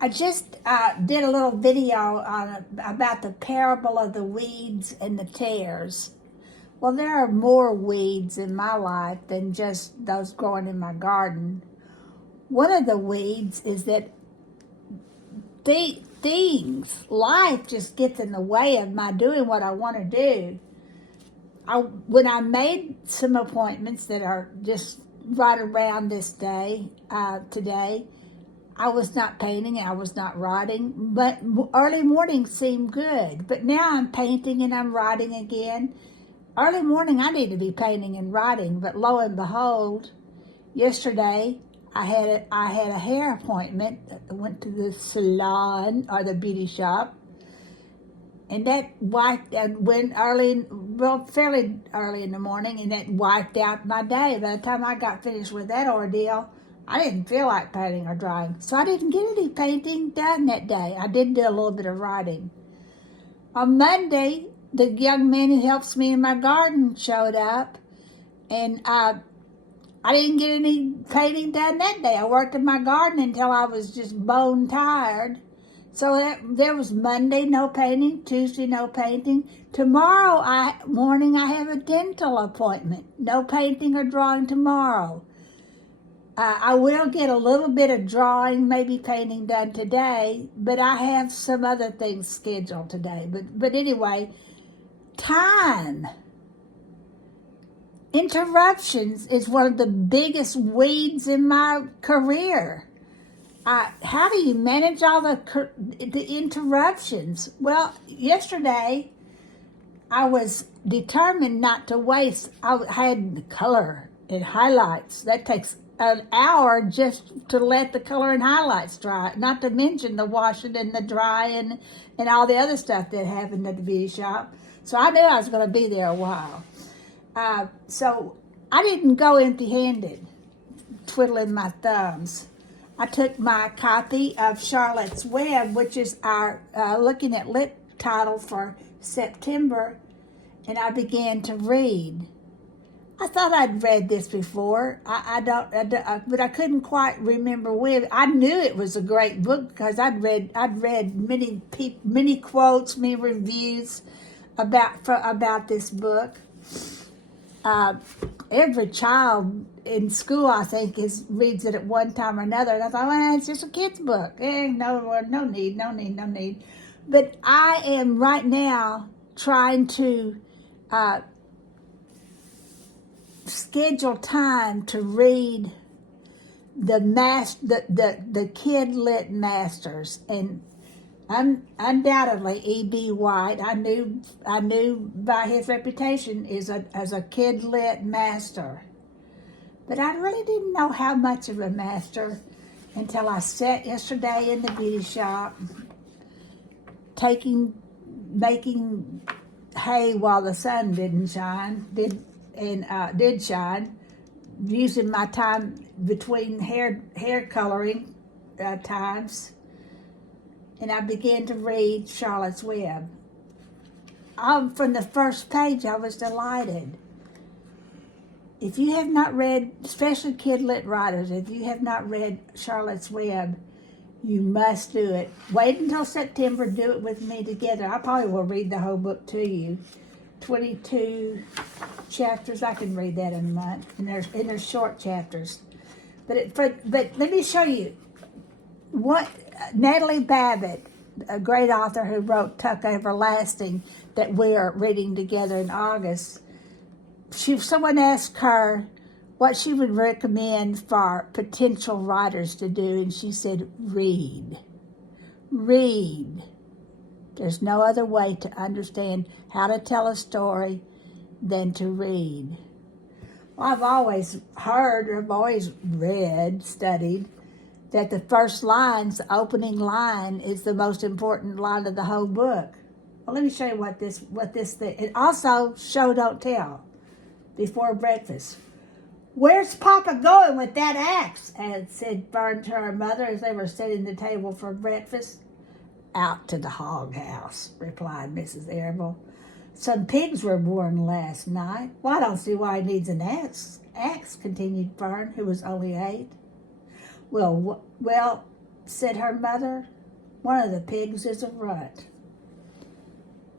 I just did a little video on about the parable of the weeds and the tares. Well, there are more weeds in my life than just those growing in my garden. One of the weeds is that life just gets in the way of my doing what I want to do. When I made some appointments that are just right around this day, today, I was not painting, I was not writing, but early morning seemed good. But now I'm painting and I'm writing again. Early morning, I need to be painting and writing, but lo and behold, yesterday I had a hair appointment. I went to the salon or the beauty shop, and that went fairly early in the morning, and that wiped out my day. By the time I got finished with that ordeal, I didn't feel like painting or drawing, so I didn't get any painting done that day. I did do a little bit of writing. On Monday, the young man who helps me in my garden showed up, and I didn't get any painting done that day. I worked in my garden until I was just bone tired. So there was Monday, no painting. Tuesday, no painting. Tomorrow morning, I have a dental appointment. No painting or drawing tomorrow. I will get a little bit of drawing, maybe painting done today, but I have some other things scheduled today. But anyway, time. Interruptions is one of the biggest weeds in my career. How do you manage all the interruptions? Well, yesterday I was determined not to waste. I had color and highlights. That takes an hour just to let the color and highlights dry, not to mention the washing and the drying and all the other stuff that happened at the beauty shop. So I knew I was going to be there a while. So I didn't go empty-handed, twiddling my thumbs. I took my copy of Charlotte's Web, which is our looking at lit title for September, and I began to read. I thought I'd read this before. But I couldn't quite remember when. I knew it was a great book because I'd read many quotes, many reviews about this book. Every child in school, I think, reads it at one time or another. And I thought, well, it's just a kid's book. No need. But I am right now trying to schedule time to read the Kid Lit Masters, and undoubtedly E.B. White. I knew by his reputation as a Kid Lit master, but I really didn't know how much of a master until I sat yesterday in the beauty shop, making hay while the sun did shine, using my time between hair coloring times, and I began to read Charlotte's Web. From the first page, I was delighted. If you have not read, especially Kid Lit writers, if you have not read Charlotte's Web, you must do it. Wait until September, do it with me together. I probably will read the whole book to you. 22 chapters. I can read that in a month, and there's short chapters. But let me show you what Natalie Babbitt, a great author who wrote Tuck Everlasting, that we are reading together in August. Someone asked her what she would recommend for potential writers to do, and she said, read. There's no other way to understand how to tell a story than to read. Well, I've always studied, that the first line, the opening line, is the most important line of the whole book. Well, let me show you what this thing. And also, show don't tell. Before breakfast. Where's Papa going with that axe? Said Fern to her mother as they were setting the table for breakfast. Out to the hog house, replied Mrs. Arable. Some pigs were born last night. Well, I don't see why he needs an axe, continued Fern, who was only 8. Well, said her mother, one of the pigs is a runt.